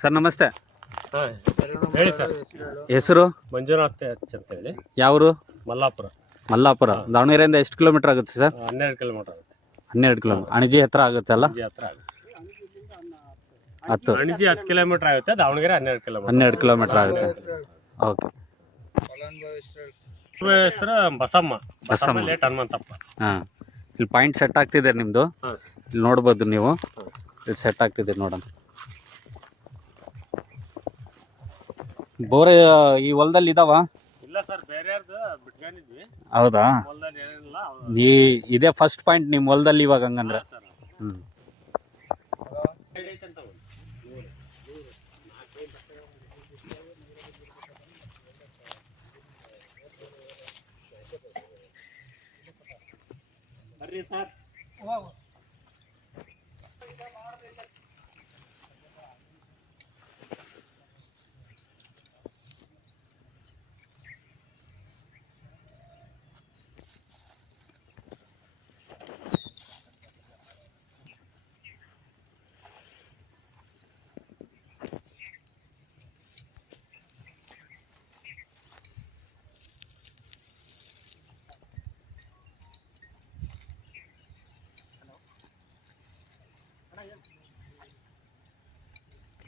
Sir ನಮಸ್ತೆ. ಹೇಳಿ sir. ಹೆಸರು ಮಂಜುನಾಥ್ ಅಂತ ಹೇಳಿ. ಯಾವರು? ಮಲ್ಲಾಪುರ. ಮಲ್ಲಾಪುರ. ದಾವಣಗೆರೆಯಿಂದ ಎಷ್ಟು ಕಿಲೋಮೀಟರ್ ಆಗುತ್ತೆ ಸರ್? 12 ಕಿಲೋಮೀಟರ್ ಆಗುತ್ತೆ. 12 ಕಿಲೋಮೀಟರ್. ಅಣಜಿ ಹತ್ರ ಆಗುತ್ತೆ ಅಲ್ಲ? ಅಣಜಿ ಹತ್ರ ಆಗುತ್ತೆ. 10. ಅಣಜಿ 10 ಕಿಲೋಮೀಟರ್ ಆಗುತ್ತೆ. ದಾವಣಗೆರೆ 12 ಕಿಲೋಮೀಟರ್. 12 ಕಿಲೋಮೀಟರ್ ಆಗುತ್ತೆ. ಓಕೆ. ಹೆಸರು ಬಸಮ್ಮ ಲೇಟ್ ಹನುಮಂತಪ್ಪ. ಹಾಂ, ಇಲ್ಲಿ ಪಾಯಿಂಟ್ ಸೆಟ್ ಆಗ್ತಿದೆ ನಿಮ್ಮದು. ಇಲ್ಲಿ ನೋಡ್ಬೋದು ನೀವು. ಇಲ್ಲಿ ಸೆಟ್ ಆಗ್ತಿದೆ ನೋಡೋಣ. ಬೋರ್ ಈ ಹೊಲದಲ್ಲಿ ಇದಾವ? ಇಲ್ಲ ಸರ್, ಬೇರೆಯವ್ರದ್ದು ಬಿಟ್ಕೊಂಡಿದ್ವಿ. ಹೌದಾ? ಹೊಲದಲ್ಲಿ ಏನಿಲ್ಲ. ಇದೇ ಫಸ್ಟ್ ಪಾಯಿಂಟ್ ನಿಮ್ಮ ಹೊಲದಲ್ಲಿ ಇವಾಗ ಹಂಗಂದ್ರೆ? ಹ್ಞೂ. ಬರ್ರಿ ಸರ್.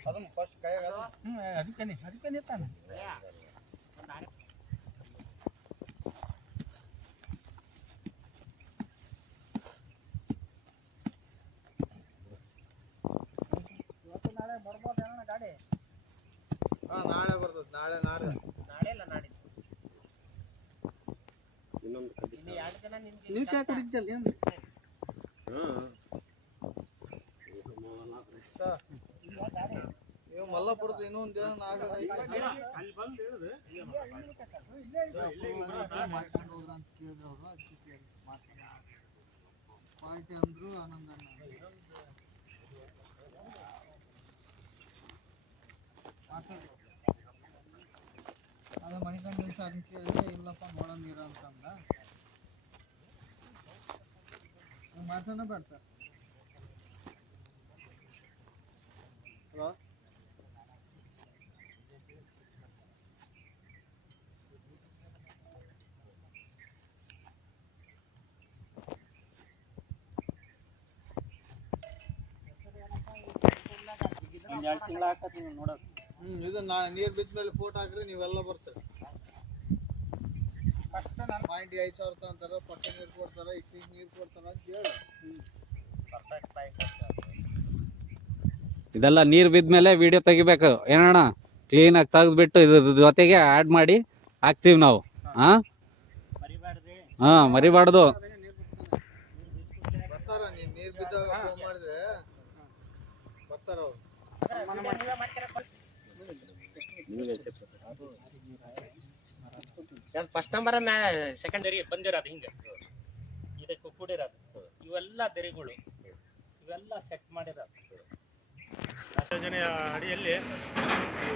ಅದನ್ನ ಫಸ್ಟ್ ಕೈಯಾಗ ಅದಕ್ಕೆ ತಾನೆ ನಾಳೆ ಬರ್ಬೋದೇನ ಗಾಡಿ? ನಾಳೆ ಬರ್ತದೆ. ನಾಳೆ ಇಲ್ಲ ನಾಡಿದ್ದು. ಇನ್ನೊಂದು ಇನ್ನು 2 ದಿನ ನೀರು ಕುಡಿತಲ್ಲ. ನೀವು ಮಲ್ಲಾಪುರದ ಇನ್ನೊಂದು ದಿನ ಆಗದೈತಿ. ಅಲ್ಲಿ ಬಂದು ಹೇಳಿದ್ರೆ ಮಾಡ್ಕೊಂಡು ಹೋದ್ರ ಅಂತ ಕೇಳಿದ್ರು ಅವರು. ಅದಕ್ಕೆ ಕೇಳಿ ಪಾರ್ಟಿ ಅಂದ್ರು ಆನಂದ ಅದು ಮಣಿಕಂಡ ದಿವಸ ಅದನ್ನ ಕೇಳಿ ಇಲ್ಲಪ್ಪ ನೋಡೋ ನೀರು ಅಂತಂದ. ಮಾತಾಡ ಬೇಡ. ಹಲೋ, ಇದು ನೀರು ಬಿದ್ದ ಮೇಲೆ ಫೋಟೋ ಹಾಕ್ರಿ, ನೀವೆಲ್ಲ ಬರ್ತೀರಿ. ಫಸ್ಟ್ ನಾನು ಪಾಯಿಂಟ್ 5,000 ತಗೊಂತಾರ, ಪಕ್ಕ ನೀರು ಕೊಡ್ತಾರ, ಇಷ್ಟಿಗೆ ನೀರು ಕೊಡ್ತಾರ ಅಂತ ಹೇಳಿ. ಇದೆಲ್ಲ ನೀರು ಬಿದ್ಮೇಲೆ ವಿಡಿಯೋ ತೆಗಿಬೇಕು ಏನಣ್ಣ. ಕ್ಲೀನಾಗಿ ತೆಗೆದ್ಬಿಟ್ಟು ಇದ್ರ ಜೊತೆಗೆ ಆ್ಯಡ್ ಮಾಡಿ ಹಾಕ್ತೀವಿ ನಾವು. ಹಾಂ ಹಾಂ, ಮರಿಬಾರ್ದು. ಬರ್ತಾರ, ನೀರು ಬಿದ್ದಾಗ ಫೋನ್ ಮಾಡಿದ್ರೆ ಬರ್ತಾರ ಅವ್ರು. ಫಸ್ಟ್ ನಂಬರ್ ಸೆಕೆಂಡರಿ ಬಂದಿರೋದು ಹಿಂಗೆ ಇದಕ್ಕೆ ಕೂಡಿರೋದು. ಇವೆಲ್ಲ ದರಿಗಳು ಇವೆಲ್ಲ ಸೆಟ್ ಮಾಡಿರೋದು. ಯೋಜನೆಯ ಅಡಿಯಲ್ಲಿ ಈ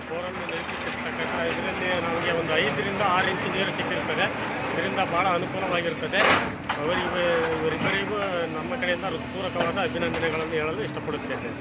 ಬೋರನ್ನು ನಿರ್ಮಿಸಿರ್ತಕ್ಕಂಥ ಇದರಲ್ಲಿ ನಮಗೆ ಒಂದು 5 ರಿಂದ 6 ಇಂಚು ನೀರು ಸಿಕ್ಕಿರ್ತದೆ. ಇದರಿಂದ ಭಾಳ ಅನುಕೂಲವಾಗಿರ್ತದೆ. ಇವರಿಬ್ಬರಿಗೂ ನಮ್ಮ ಕಡೆಯಿಂದ ಹೃತ್ಪೂರ್ವಕವಾದ ಅಭಿನಂದನೆಗಳನ್ನು ಹೇಳಲು ಇಷ್ಟಪಡುತ್ತೇನೆ.